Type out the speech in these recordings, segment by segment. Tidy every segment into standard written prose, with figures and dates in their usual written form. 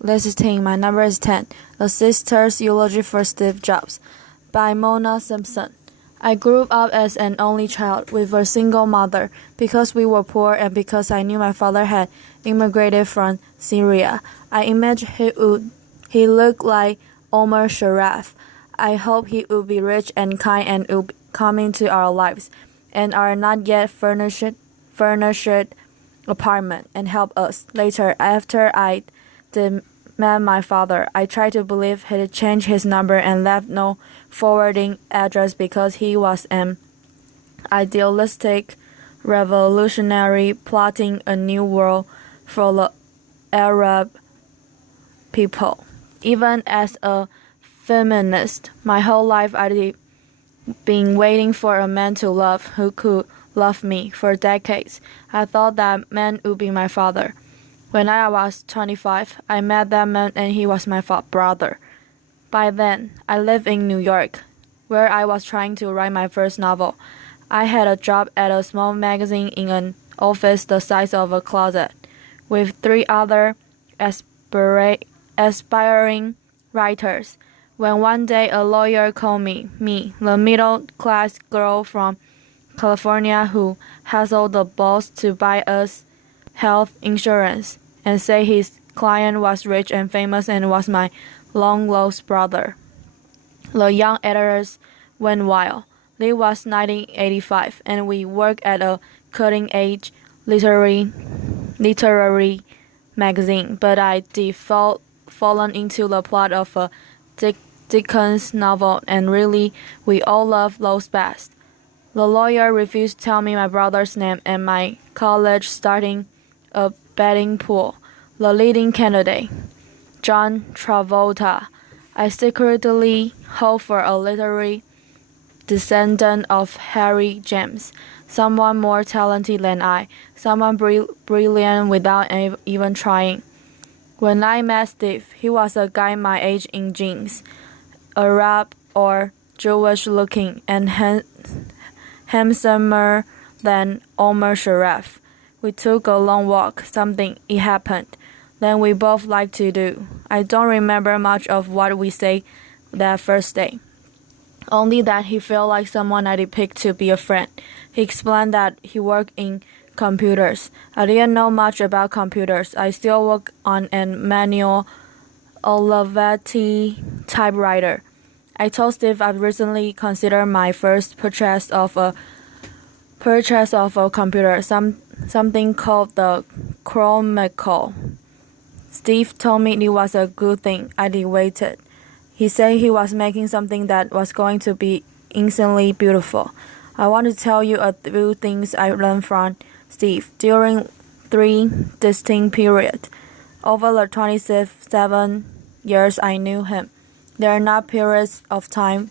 Listing, my number is 10. A Sister's Eulogy for Steve Jobs by Mona Simpson. I grew up as an only child with a single mother because we were poor and because I knew my father had immigrated from Syria. I imagined he looked like Omar Sharaf. I hope he would be rich and kind and would come into our lives and our not yet furnished apartment and help us. Later, after I met my father, I tried to believe he'd changed his number and left no forwarding address because he was an idealistic revolutionary plotting a new world for the Arab people. Even as a feminist, my whole life I'd been waiting for a man to love who could love me. For decades, I thought that man would be my father. When I was 25, I met that man and he was my brother. By then, I lived in New York, where I was trying to write my first novel. I had a job at a small magazine in an office the size of a closet, with 3 other aspiring writers. When one day a lawyer called me, the middle-class girl from California who hustled the boss to buy us health insurance, and say his client was rich and famous and was my long-lost brother. The young editors went wild. It was 1985, and we worked at a cutting-edge literary magazine, but I had fallen into the plot of a Dickens novel, and really, we all loved those best. The lawyer refused to tell me my brother's name and my college starting a betting pool. The leading candidate, John Travolta. I secretly hoped for a literary descendant of Harry James, someone more talented than I, someone brilliant without even trying. When I met Steve, he was a guy my age in jeans, Arab or Jewish looking, and handsomer than Omar Sharaf. We took a long walk. Something happened. Then we both liked to do. I don't remember much of what we said that first day. Only that he felt like someone I'd picked to be a friend. He explained that he worked in computers. I didn't know much about computers. I still work on a manual Olivetti typewriter. I told Steve I've recently considered my first purchase of a computer, something called the Chromical. Steve told me it was a good thing. I waited. He said he was making something that was going to be instantly beautiful. I want to tell you a few things I learned from Steve during 3 distinct periods. Over the 27 years I knew him, they are not periods of time,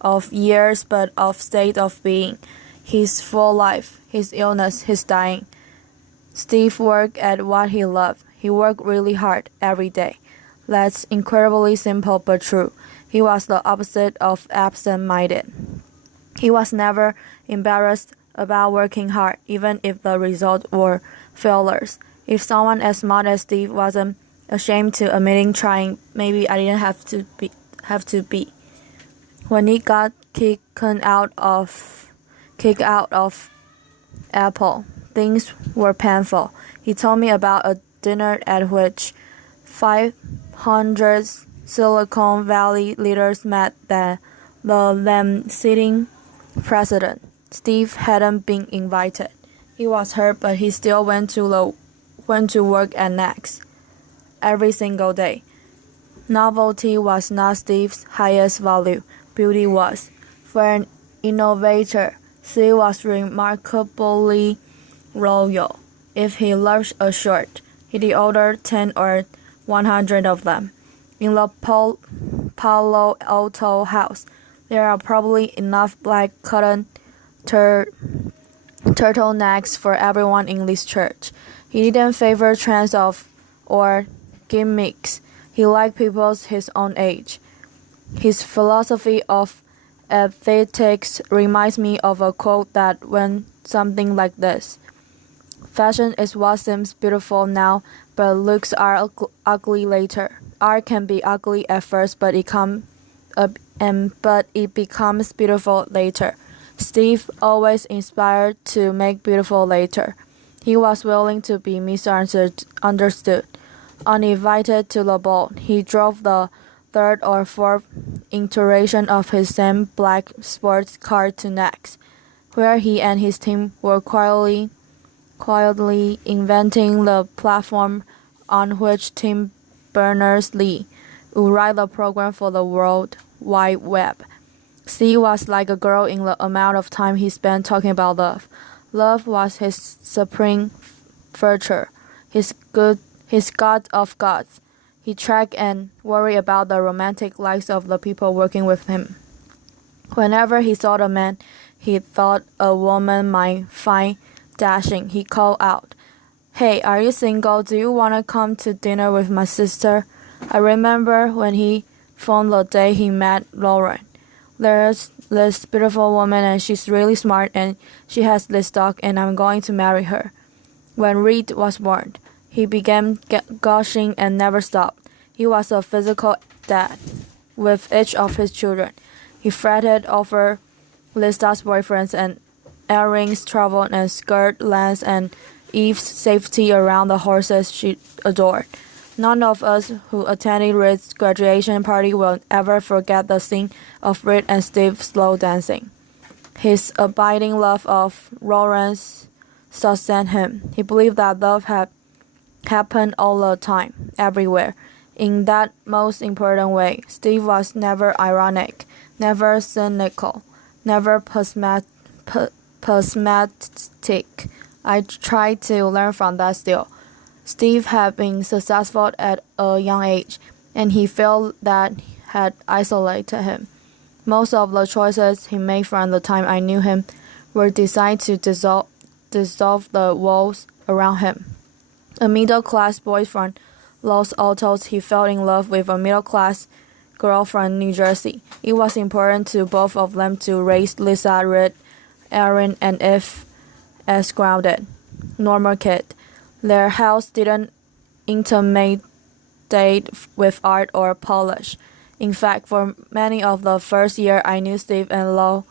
of years, but of state of being. His full life, his illness, his dying. Steve worked at what he loved. He worked really hard every day. That's incredibly simple but true. He was the opposite of absent-minded. He was never embarrassed about working hard, even if the results were failures. If someone as smart as Steve wasn't ashamed to admitting trying, maybe I didn't have to be. When he got kicked out of Apple, things were painful. He told me about a dinner at which 500 Silicon Valley leaders met the then sitting president. Steve hadn't been invited. He was hurt, but he still went to work at Next every single day. Novelty was not Steve's highest value. Beauty was. For an innovator, Steve was remarkably loyal. If he loved a shirt, he'd order 10 or 100 of them. In the Palo Alto house, there are probably enough black cotton turtlenecks for everyone in this church. He didn't favor trends or gimmicks. He liked people his own age. His philosophy of aesthetics reminds me of a quote that went something like this. Fashion is what seems beautiful now, but looks are ugly later. Art can be ugly at first, but it becomes beautiful later. Steve always inspired to make beautiful later. He was willing to be misunderstood. Uninvited to the ball, he drove the third or fourth iteration of his same black sports car to Next, where he and his team were quietly inventing the platform on which Tim Berners-Lee would write the program for the World Wide Web. Steve was like a girl in the amount of time he spent talking about love. Love was his supreme virtue, his god of gods. He tracked and worried about the romantic lives of the people working with him. Whenever he saw a man he thought a woman might find dashing, he called out, "Hey, are you single? Do you want to come to dinner with my sister?" I remember when he phoned the day he met Lauren. "There's this beautiful woman and she's really smart and she has this dog and I'm going to marry her." When Reed was born, he began gushing and never stopped. He was a physical dad with each of his children. He fretted over Lista's boyfriends and Erin's travel and skirt length and Eve's safety around the horses she adored. None of us who attended Reed's graduation party will ever forget the scene of Reed and Steve slow dancing. His abiding love of Lawrence sustained him. He believed that love had happened all the time, everywhere. In that most important way, Steve was never ironic, never cynical, never pessimistic. I tried to learn from that still. Steve had been successful at a young age, and he felt that had isolated him. Most of the choices he made from the time I knew him were designed to dissolve the walls around him. A middle-class boy from Los Altos, he fell in love with a middle-class girl from New Jersey. It was important to both of them to raise Lisa, Reed, Erin, and Eve as grounded, normal kids. Their house didn't intimidate with art or polish. In fact, for many of the first year I knew Steve and Lo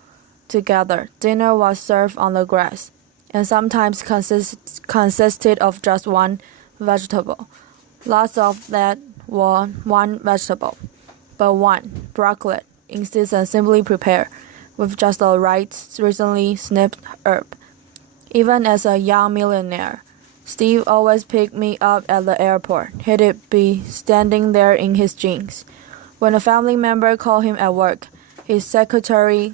together, dinner was served on the grass, and sometimes consisted of just one vegetable. Lots of that were one vegetable, but one, broccoli, in season simply prepared, with just the right, recently snipped herb. Even as a young millionaire, Steve always picked me up at the airport. He'd be standing there in his jeans. When a family member called him at work, his secretary,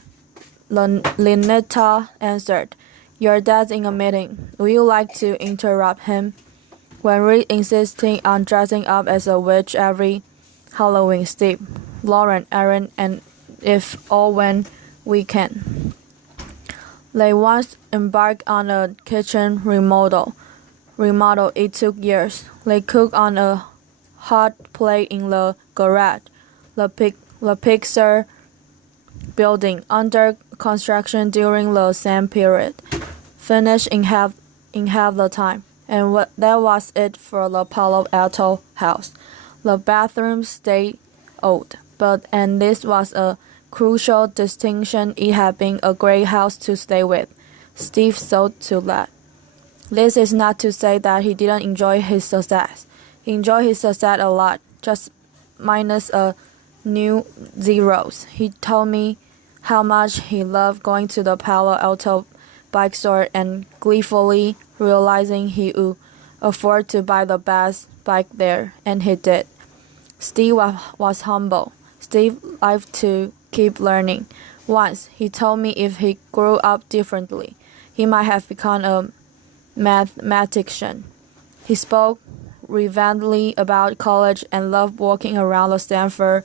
Lynetta, answered, "Your dad's in a meeting. Would you like to interrupt him?" When Reed insisted on dressing up as a witch every Halloween, Steve, Lauren, Erin, and Eve all went weekend. They once embarked on a kitchen remodel. It took years. They cooked on a hot plate in the garage, the Pixar building, under construction during the same period, finished in half the time. And that was it for the Palo Alto house. The bathrooms stayed old, and this was a crucial distinction. It had been a great house to stay with. Steve saw to that. This is not to say that he didn't enjoy his success. He enjoyed his success a lot, just minus a new zeros. He told me how much he loved going to the Palo Alto bike store and gleefully realizing he would afford to buy the best bike there, and he did. Steve was humble. Steve liked to keep learning. Once, he told me if he grew up differently, he might have become a mathematician. He spoke fervently about college and loved walking around the Stanford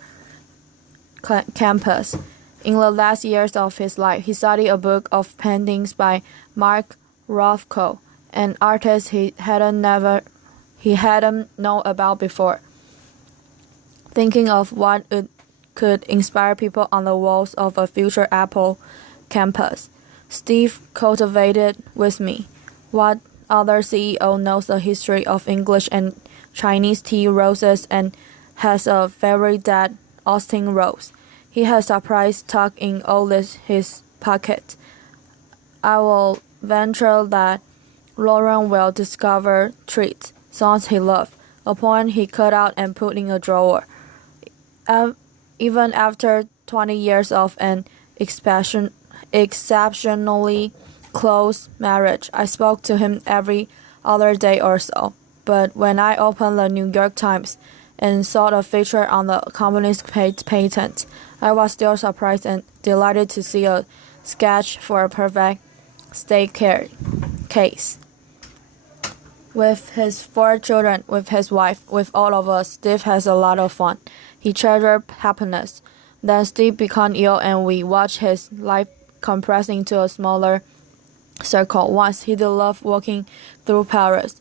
campus. In the last years of his life, he studied a book of paintings by Mark Rothko, an artist he hadn't known about before. Thinking of what it could inspire people on the walls of a future Apple campus, Steve cultivated with me what other CEO knows the history of English and Chinese tea roses and has a favorite that Austin Rose. He has surprise tucked in all his pocket. I will venture that Lauren will discover treats, songs he loved, a poem he cut out and put in a drawer. Even after 20 years of an exceptionally close marriage, I spoke to him every other day or so. But when I opened the New York Times and saw the feature on the company's patent, I was still surprised and delighted to see a sketch for a perfect state case. With his 4 children, with his wife, with all of us, Steve has a lot of fun. He treasured happiness. Then Steve became ill and we watched his life compress into a smaller circle. Once he did love walking through Paris.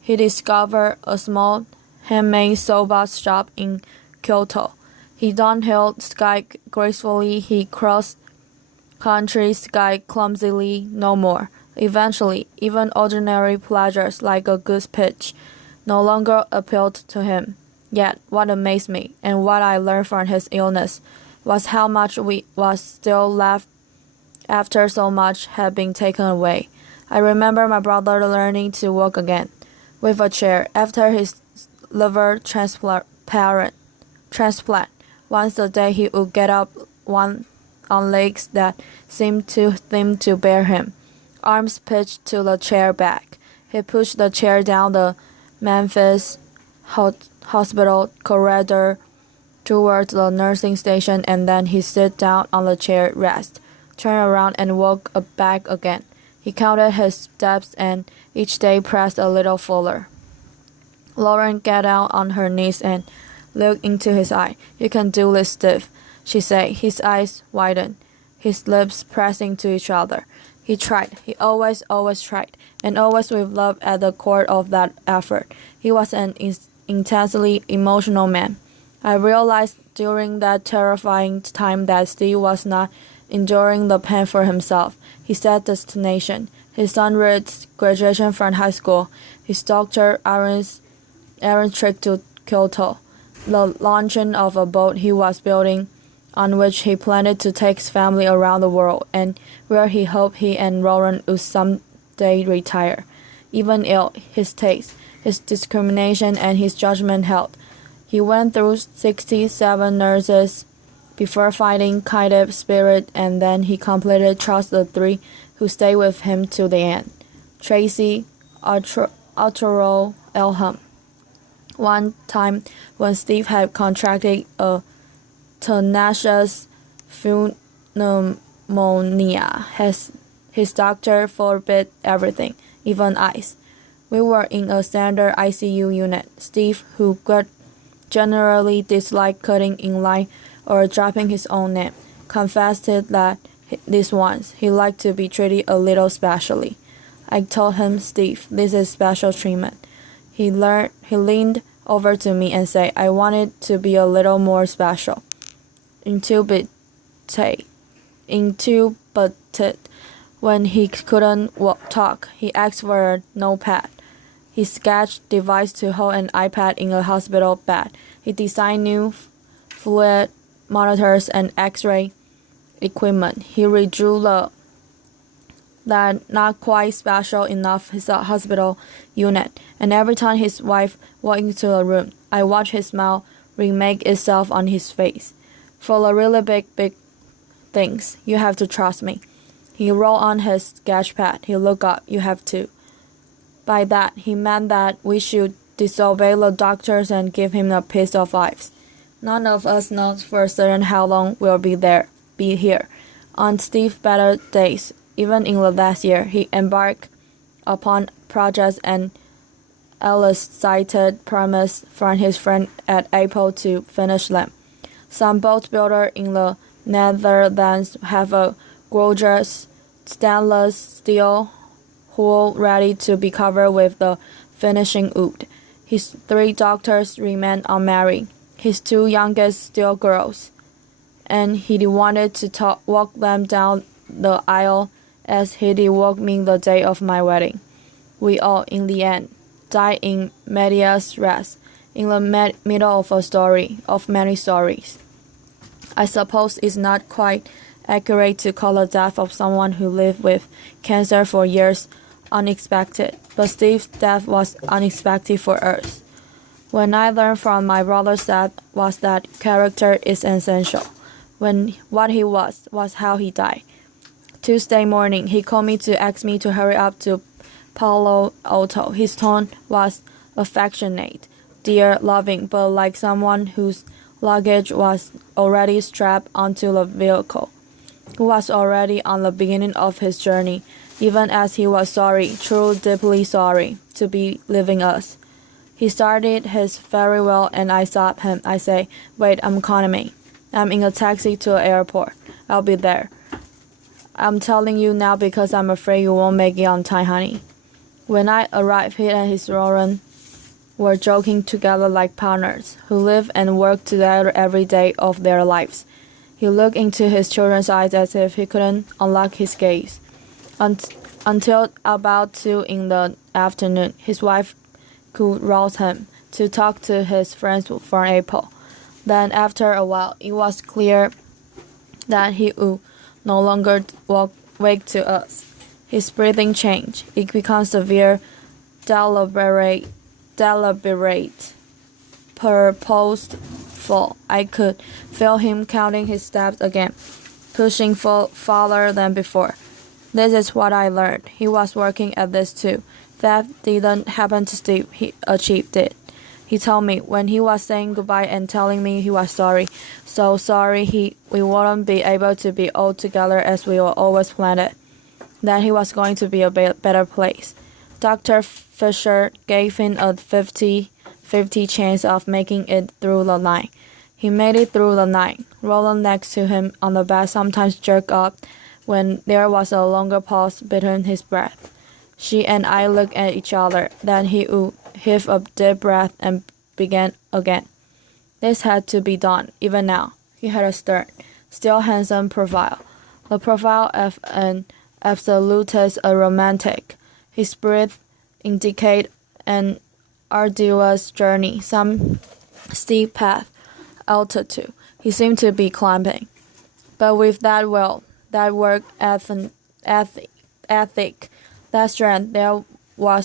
He discovered a small handmade soba shop in Kyoto. He downhill skied gracefully. He crossed country skied clumsily no more. Eventually, even ordinary pleasures like a goose pitch no longer appealed to him. Yet, what amazed me, and what I learned from his illness, was how much was still left after so much had been taken away. I remember my brother learning to walk again, with a chair, after his liver transplant. Once a day he would get up on legs that seemed too thin to bear him, arms pitched to the chair back. He pushed the chair down the Memphis hospital corridor towards the nursing station, and then he sit down on the chair rest, turn around and walk back again. He counted his steps and each day pressed a little fuller. Lauren got down on her knees and looked into his eye. "You can do this, Steve," she said. His eyes widened, his lips pressing to each other. He tried. He always tried, and always with love at the core of that effort. He was an intensely emotional man. I realized during that terrifying time that Steve was not enduring the pain for himself. He set destination. His son reached graduation from high school. His doctor errands trip to Kyoto, the launching of a boat he was building, on which he planned to take his family around the world, and where he hoped he and Lauren would someday retire. Even ill, his taste, his discrimination, and his judgment held. He went through 67 nurses before finding kindred spirit, and then he completed trust the 3 who stayed with him to the end. Tracy, Arturo, Elham. One time when Steve had contracted a tenacious pneumonia, his doctor forbid everything, even ice. We were in a standard ICU unit. Steve, who generally disliked cutting in line or dropping his own name, confessed that this once he liked to be treated a little specially. I told him, "Steve, this is special treatment." He leaned over to me and said, "I want it to be a little more special." Intubated. When he couldn't talk, he asked for a notepad. He sketched device to hold an iPad in a hospital bed. He designed new fluid monitors and X-ray equipment. He redrew that not quite special enough his hospital unit, and every time his wife walked into the room, I watched his smile remake itself on his face. For the really big things, you have to trust me. He rolled on his sketch pad. He looked up. "You have to." By that, he meant that we should disobey the doctors and give him a piece of life. None of us knows for certain how long we'll be here. On Steve's better days, even in the last year, he embarked upon projects and elicited promise from his friend at Apple to finish them. Some boat builder in the Netherlands have a gorgeous stainless steel hull ready to be covered with the finishing wood. His 3 daughters remain unmarried, his 2 youngest still girls, and he wanted to walk them down the aisle as he did walk me the day of my wedding. We all, in the end, die in medias res, in the middle of a story, of many stories. I suppose it's not quite accurate to call the death of someone who lived with cancer for years unexpected, but Steve's death was unexpected for us. When I learned from my brother's death was that character is essential. When what he was how he died. Tuesday morning, he called me to ask me to hurry up to Palo Alto. His tone was affectionate, dear, loving, but like someone whose luggage was already strapped onto the vehicle, who was already on the beginning of his journey, even as he was sorry, truly deeply sorry, to be leaving us. He started his farewell and I stopped him. I say, wait, I'm coming. I'm in a taxi to the airport. I'll be there. I'm telling you now because I'm afraid you won't make it on time, honey. When I arrived, he and his Lauren were joking together like partners who live and work together every day of their lives. He looked into his children's eyes as if he couldn't unlock his gaze. Until about 2 in the afternoon, his wife could rouse him to talk to his friends from April. Then after a while, it was clear that he would no longer wake to us. His breathing changed. It became severe, deliberate, purposeful. I could feel him counting his steps again, pushing farther than before. This is what I learned. He was working at this too. That didn't happen to Steve. He achieved it. He told me when he was saying goodbye and telling me he was sorry, so sorry we wouldn't be able to be all together as we were always planned, that he was going to be a better place. Dr. Fisher gave him a 50-50 chance of making it through the night. He made it through the night. Roland next to him on the bed sometimes jerked up when there was a longer pause between his breath. She and I looked at each other. Then he would heave a deep breath and began again. This had to be done, even now. He had a stern, still handsome profile, the profile of an absolutist, a romantic. His breath indicated an arduous journey, some steep path, altitude. He seemed to be climbing. But with that will, that work ethic, that strength, there was